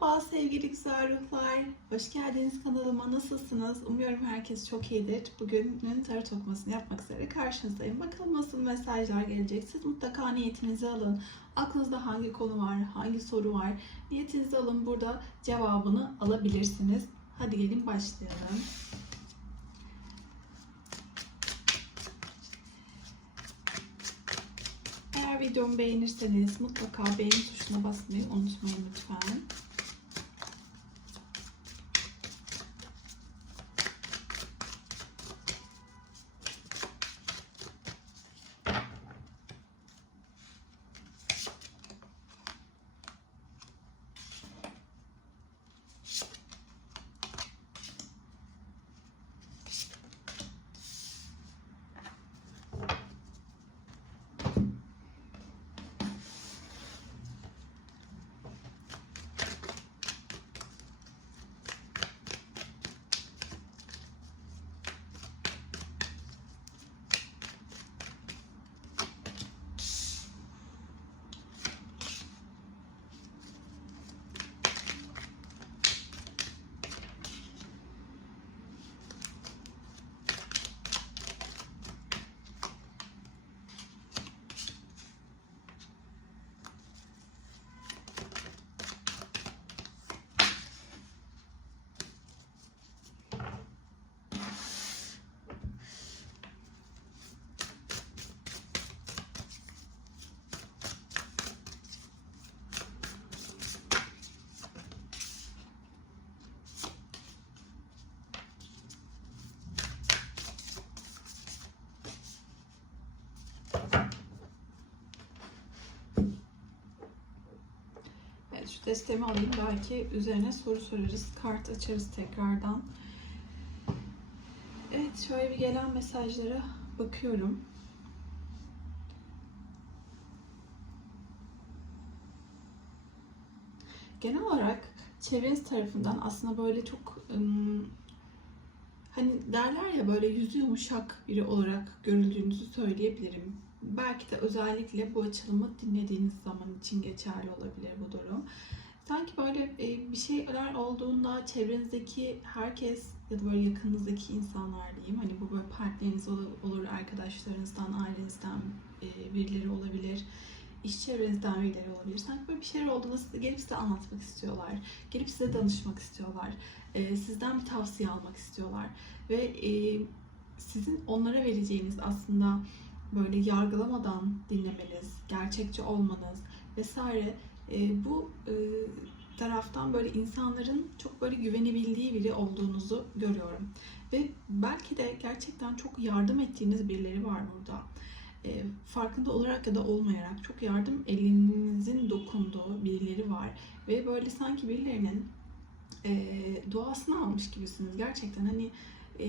Merhaba sevgili güzel ruhlar. Hoş geldiniz kanalıma. Nasılsınız? Umuyorum herkes çok iyidir. Bugünün tarot okumasını yapmak üzere karşınızdayım. Bakalım nasıl mesajlar gelecek. Siz mutlaka niyetinizi alın. Aklınızda hangi konu var, hangi soru var? Niyetinizi alın. Burada cevabını alabilirsiniz. Hadi gelin başlayalım. Eğer videomu beğenirseniz mutlaka beğeni tuşuna basmayı unutmayın lütfen. Evet şu destemi alayım. Belki üzerine soru sorarız. Kart açarız tekrardan. Evet şöyle bir gelen mesajlara bakıyorum. Genel olarak çevreniz tarafından aslında böyle çok hani derler ya böyle yüzü yumuşak biri olarak görüldüğünüzü söyleyebilirim. Belki de özellikle bu açılımı dinlediğiniz zaman için geçerli olabilir bu durum. Sanki böyle e, bir şeyler olduğunda çevrenizdeki herkes ya da böyle yakınınızdaki insanlar diyeyim. Hani bu böyle partneriniz olur, arkadaşlarınızdan, ailenizden e, birileri olabilir. iş çevrenizden birileri olabilir. Sanki böyle bir şeyler olduğunda size gelip size anlatmak istiyorlar. Gelip size danışmak istiyorlar. E, sizden bir tavsiye almak istiyorlar. Ve sizin onlara vereceğiniz aslında böyle yargılamadan dinlemeniz, gerçekçi olmanız vesaire e, bu e, taraftan böyle insanların çok böyle güvenebildiği biri olduğunuzu görüyorum. Ve belki de gerçekten çok yardım ettiğiniz birileri var burada. E, farkında olarak ya da olmayarak çok yardım elinizin dokunduğu birileri var. Ve böyle sanki birilerinin e, duasını almış gibisiniz. Gerçekten hani e,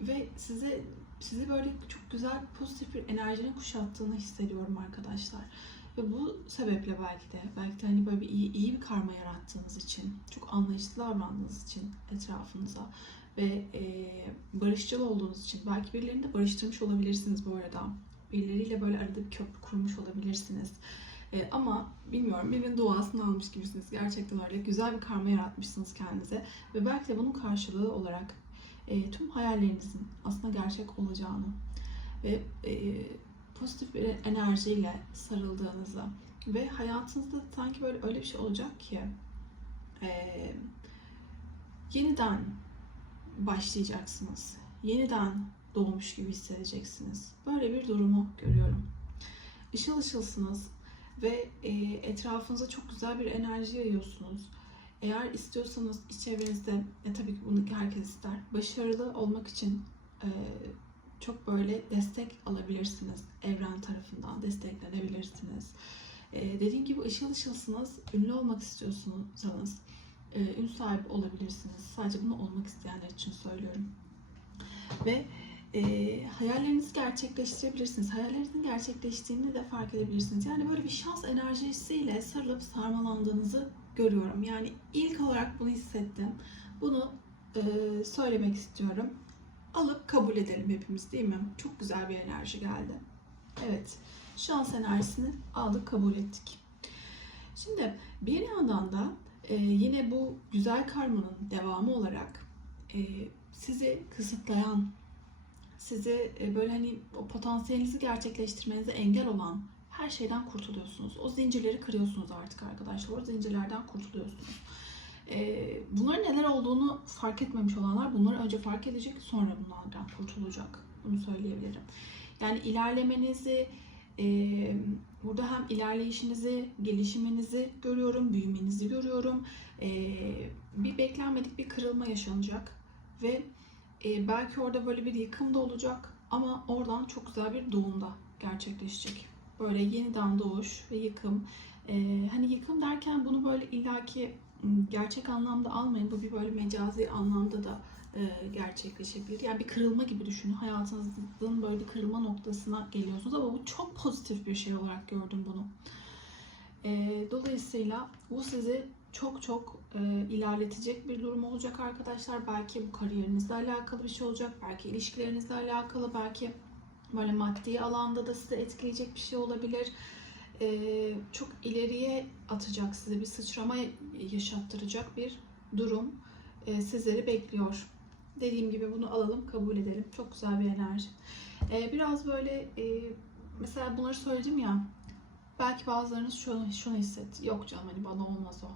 ve size sizi böyle çok güzel pozitif bir enerjinin kuşattığını hissediyorum arkadaşlar. Ve bu sebeple belki de, belki de hani böyle bir iyi, iyi bir karma yarattığınız için, çok anlayışlı davrandığınız için etrafınıza ve e, barışçıl olduğunuz için, belki birilerini de barıştırmış olabilirsiniz bu arada. Birileriyle böyle arada bir köprü kurmuş olabilirsiniz. E, ama bilmiyorum birinin duasını almış gibisiniz. Gerçekten öyle. Güzel bir karma yaratmışsınız kendinize. Ve belki de bunun karşılığı olarak e, tüm hayallerinizin aslında gerçek olacağını ve e, pozitif bir enerjiyle sarıldığınızı ve hayatınızda sanki böyle öyle bir şey olacak ki e, yeniden başlayacaksınız. Yeniden doğmuş gibi hissedeceksiniz. Böyle bir durumu görüyorum. Işıl ışılsınız ve e, etrafınıza çok güzel bir enerji yayıyorsunuz. Eğer istiyorsanız iç çevrenizde, e, tabii ki bunu herkes ister, başarılı olmak için e, çok böyle destek alabilirsiniz. Evren tarafından desteklenebilirsiniz. E, dediğim gibi ışıl ışılsınız, ünlü olmak istiyorsanız e, ün sahibi olabilirsiniz. Sadece bunu olmak isteyenler için söylüyorum. Ve e, hayallerinizi gerçekleştirebilirsiniz. Hayallerinizin gerçekleştiğini de fark edebilirsiniz. Yani böyle bir şans enerjisiyle sarılıp sarmalandığınızı görüyorum. Yani ilk olarak bunu hissettim. Bunu e, söylemek istiyorum. Alıp kabul edelim hepimiz değil mi? Çok güzel bir enerji geldi. Evet. Şans enerjisini aldık kabul ettik. Şimdi bir yandan da e, yine bu güzel karmanın devamı olarak e, sizi kısıtlayan, sizi e, böyle hani o potansiyelinizi gerçekleştirmenize engel olan her şeyden kurtuluyorsunuz. O zincirleri kırıyorsunuz artık arkadaşlar. O zincirlerden kurtuluyorsunuz. E, bunların neler olduğunu fark etmemiş olanlar bunları önce fark edecek, sonra bunlardan kurtulacak. Bunu söyleyebilirim. Yani ilerlemenizi, e, burada hem ilerleyişinizi, gelişiminizi görüyorum, büyümenizi görüyorum. E, bir beklenmedik bir kırılma yaşanacak ve e, belki orada böyle bir yıkım da olacak ama oradan çok güzel bir doğum da gerçekleşecek. Böyle yeniden doğuş ve yıkım. E, hani yıkım derken bunu böyle illaki gerçek anlamda almayın. Bu bir böyle mecazi anlamda da e, gerçekleşebilir. Yani bir kırılma gibi düşünün. Hayatınızın böyle bir kırılma noktasına geliyorsunuz ama bu çok pozitif bir şey olarak gördüm bunu. E, dolayısıyla bu sizi çok çok e, ilerletecek bir durum olacak arkadaşlar. Belki bu kariyerinizle alakalı bir şey olacak. Belki ilişkilerinizle alakalı. Belki böyle maddi alanda da sizi etkileyecek bir şey olabilir. E, çok ileriye atacak size bir sıçrama yaşattıracak bir durum e, sizleri bekliyor. Dediğim gibi bunu alalım, kabul edelim. Çok güzel bir enerji. E, biraz böyle e, mesela bunları söyledim ya. Belki bazılarınız şunu, şunu hissetti. Yok canım hani bana olmaz o.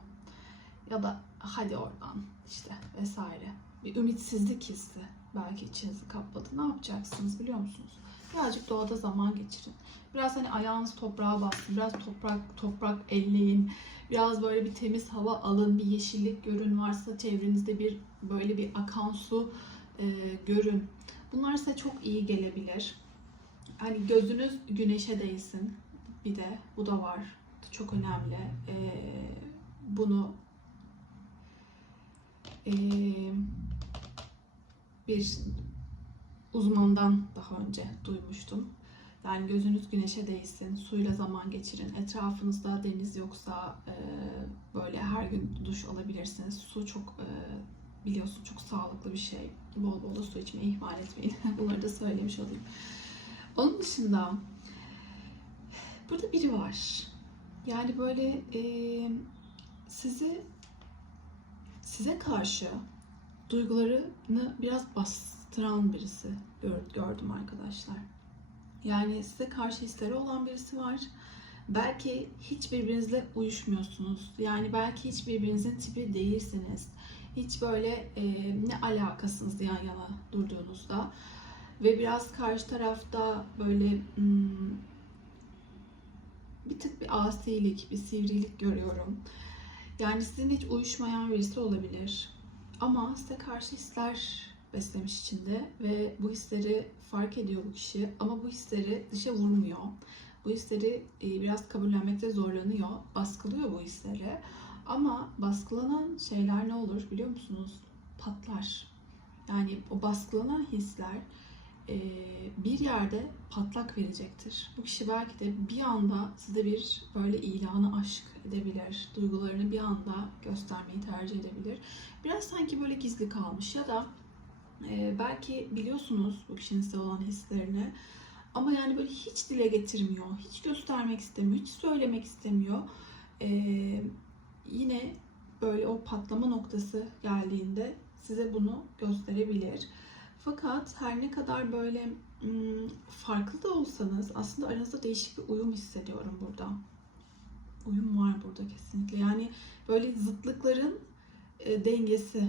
Ya da hadi oradan işte vesaire. Bir ümitsizlik hissi belki içinizi kapladı. Ne yapacaksınız biliyor musunuz? Birazcık doğada zaman geçirin. Biraz hani ayağınız toprağa bassın. Biraz toprak toprak elleyin. Biraz böyle bir temiz hava alın. Bir yeşillik görün. Varsa çevrenizde bir böyle bir akan su e, görün. Bunlar size çok iyi gelebilir. Hani gözünüz güneşe değsin. Bir de bu da var. Çok önemli. E, bunu e, bir uzmandan daha önce duymuştum. Yani gözünüz güneşe değsin, suyla zaman geçirin. Etrafınızda deniz yoksa e, böyle her gün duş alabilirsiniz. Su çok e, biliyorsun çok sağlıklı bir şey. Bol bol da su içmeyi ihmal etmeyin. Bunları da söylemiş olayım. Onun dışında burada biri var. Yani böyle e, sizi size karşı duygularını biraz bastıran birisi gör- gördüm arkadaşlar. Yani size karşı hisleri olan birisi var. Belki hiç birbirinizle uyuşmuyorsunuz. Yani belki hiç birbirinizin tipi değilsiniz. Hiç böyle e, ne alakasınız yan yana durduğunuzda. Ve biraz karşı tarafta böyle hmm, bir tık bir asilik, bir sivrilik görüyorum. Yani sizin hiç uyuşmayan birisi olabilir. Ama size karşı hisler beslemiş içinde ve bu hisleri fark ediyor bu kişi ama bu hisleri dışa vurmuyor. Bu hisleri e, biraz kabullenmekte zorlanıyor, baskılıyor bu hisleri. Ama baskılanan şeyler ne olur biliyor musunuz? Patlar. Yani o baskılanan hisler e, bir yerde patlak verecektir. Bu kişi belki de bir anda size bir böyle ilanı aşk edebilir. Duygularını bir anda göstermeyi tercih edebilir. Biraz sanki böyle gizli kalmış ya da e, belki biliyorsunuz bu kişinin size olan hislerini. Ama yani böyle hiç dile getirmiyor, hiç göstermek istemiyor, hiç söylemek istemiyor. E, yine böyle o patlama noktası geldiğinde size bunu gösterebilir. Fakat her ne kadar böyle ım, farklı da olsanız aslında aranızda değişik bir uyum hissediyorum burada. Uyum var burada kesinlikle. Yani böyle zıtlıkların e, dengesi,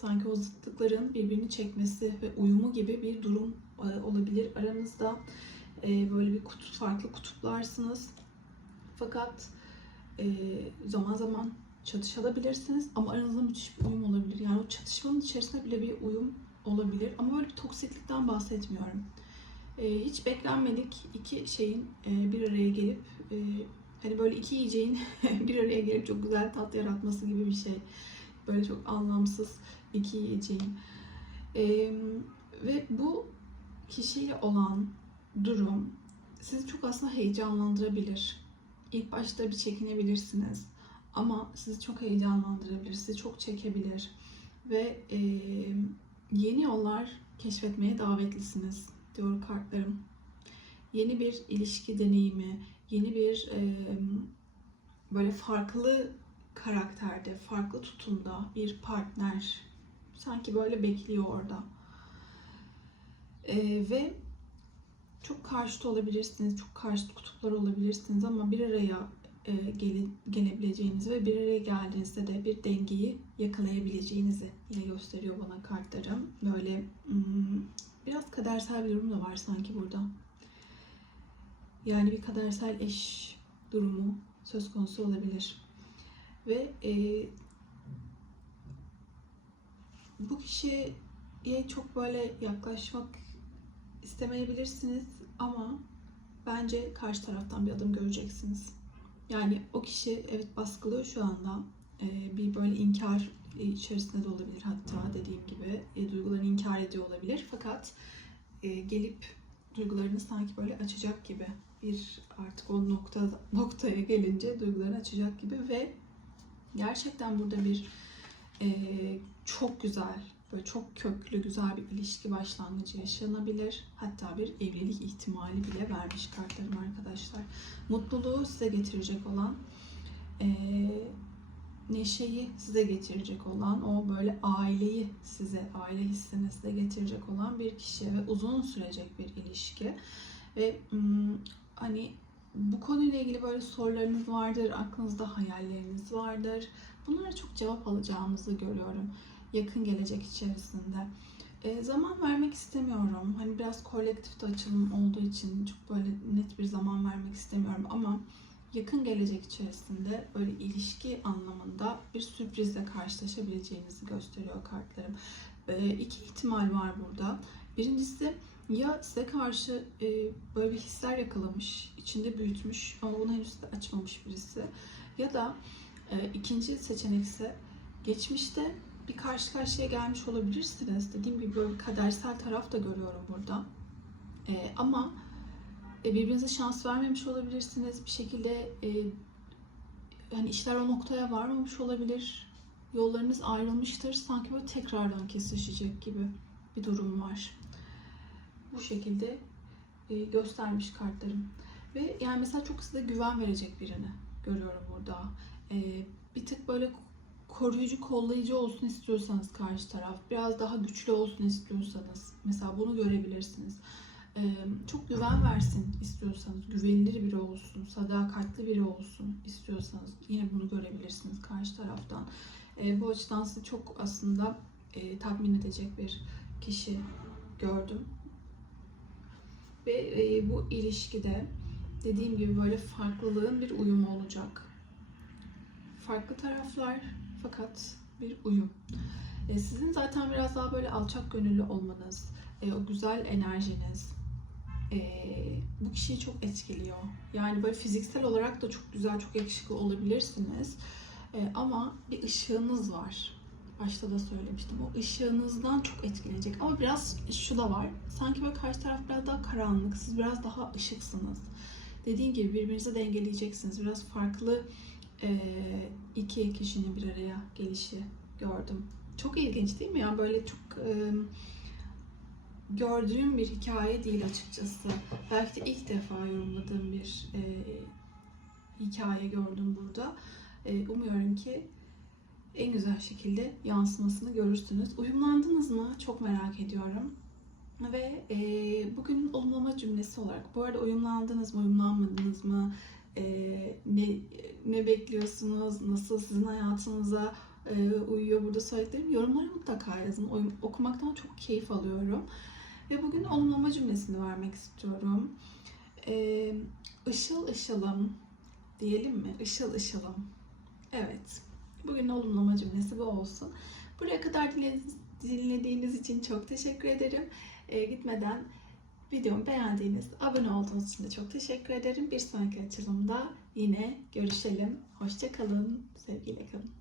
sanki o zıtlıkların birbirini çekmesi ve uyumu gibi bir durum e, olabilir. Aranızda e, böyle bir kutup, farklı kutuplarsınız. Fakat e, zaman zaman çatışabilirsiniz ama aranızda müthiş bir uyum olabilir. Yani o çatışmanın içerisinde bile bir uyum olabilir. Ama böyle bir toksiklikten bahsetmiyorum. Hiç beklenmedik iki şeyin bir araya gelip hani böyle iki yiyeceğin bir araya gelip çok güzel tat yaratması gibi bir şey. Böyle çok anlamsız iki yiyeceğin. E, ve bu kişiyle olan durum sizi çok aslında heyecanlandırabilir. İlk başta bir çekinebilirsiniz. Ama sizi çok heyecanlandırabilir, sizi çok çekebilir. Ve e, yeni yollar keşfetmeye davetlisiniz diyor kartlarım. Yeni bir ilişki deneyimi, yeni bir e, böyle farklı karakterde, farklı tutumda bir partner sanki böyle bekliyor orada. Ee, ve çok karşıt olabilirsiniz, çok karşıt kutuplar olabilirsiniz ama bir araya e, gele- gelebileceğinizi ve bir araya geldiğinizde de bir dengeyi yakalayabileceğinizi yine gösteriyor bana kartlarım. Böyle hmm, biraz kadersel bir durum da var sanki burada. Yani bir kadersel eş durumu söz konusu olabilir. Ve e, bu kişiye çok böyle yaklaşmak istemeyebilirsiniz ama bence karşı taraftan bir adım göreceksiniz. Yani o kişi evet baskılıyor şu anda. Ee, bir böyle inkar içerisinde de olabilir hatta dediğim gibi e, duygularını inkar ediyor olabilir. Fakat e, gelip duygularını sanki böyle açacak gibi bir artık o nokta noktaya gelince duygularını açacak gibi ve gerçekten burada bir e, çok güzel böyle çok köklü güzel bir ilişki başlangıcı yaşanabilir. Hatta bir evlilik ihtimali bile vermiş kartlarım arkadaşlar. Mutluluğu size getirecek olan eee, neşeyi size getirecek olan o böyle aileyi size aile hissini size getirecek olan bir kişi ve uzun sürecek bir ilişki ve hani bu konuyla ilgili böyle sorularınız vardır, aklınızda hayalleriniz vardır. Bunlara çok cevap alacağınızı görüyorum yakın gelecek içerisinde. E, zaman vermek istemiyorum. Hani biraz kolektif de açılım olduğu için çok böyle net bir zaman vermek istemiyorum ama yakın gelecek içerisinde böyle ilişki anlamında bir sürprizle karşılaşabileceğinizi gösteriyor kartlarım. E, iki ihtimal var burada. Birincisi ya size karşı e, böyle bir hisler yakalamış, içinde büyütmüş ama bunu henüz de açmamış birisi. Ya da e, ikinci seçenek ise geçmişte bir karşı karşıya gelmiş olabilirsiniz. Dediğim gibi böyle bir kadersel taraf da görüyorum burada. Ee, ama e, birbirinize şans vermemiş olabilirsiniz. Bir şekilde e, yani işler o noktaya varmamış olabilir. Yollarınız ayrılmıştır. Sanki böyle tekrardan kesişecek gibi bir durum var. Bu şekilde e, göstermiş kartlarım. Ve yani mesela çok size güven verecek birini görüyorum burada. E, bir tık böyle koruyucu, kollayıcı olsun istiyorsanız karşı taraf, biraz daha güçlü olsun istiyorsanız, mesela bunu görebilirsiniz. Ee, çok güven versin istiyorsanız, güvenilir biri olsun, sadakatli biri olsun istiyorsanız yine bunu görebilirsiniz karşı taraftan. Ee, bu açıdan sizi çok aslında e, tatmin edecek bir kişi gördüm. Ve e, bu ilişkide dediğim gibi böyle farklılığın bir uyumu olacak. Farklı taraflar fakat bir uyum. E, sizin zaten biraz daha böyle alçak gönüllü olmanız, e, o güzel enerjiniz e, bu kişiyi çok etkiliyor. Yani böyle fiziksel olarak da çok güzel, çok yakışıklı olabilirsiniz. E, ama bir ışığınız var. Başta da söylemiştim. O ışığınızdan çok etkilenecek. Ama biraz şu da var. Sanki böyle karşı taraf biraz daha karanlık. Siz biraz daha ışıksınız. Dediğim gibi birbirinizi dengeleyeceksiniz. Biraz farklı e, iki kişinin bir araya gelişi gördüm. Çok ilginç değil mi? Yani böyle çok e, gördüğüm bir hikaye değil açıkçası. Belki de ilk defa yorumladığım bir e, hikaye gördüm burada. E, umuyorum ki en güzel şekilde yansımasını görürsünüz. Uyumlandınız mı? Çok merak ediyorum. Ve e, bugün olumlama cümlesi olarak, bu arada uyumlandınız mı, uyumlanmadınız mı, e, ne ne bekliyorsunuz, nasıl sizin hayatınıza e, uyuyor burada söylediklerim yorumlara mutlaka yazın. O, okumaktan çok keyif alıyorum. Ve bugün olumlama cümlesini vermek istiyorum. E, ışıl ışılım diyelim mi? Işıl ışılım. Evet. Bugün olumlama cümlesi bu olsun. Buraya kadar dinlediğiniz için çok teşekkür ederim. E, gitmeden Videomu beğendiğiniz, abone olduğunuz için de çok teşekkür ederim. Bir sonraki açılımda yine görüşelim. Hoşçakalın, sevgiyle kalın.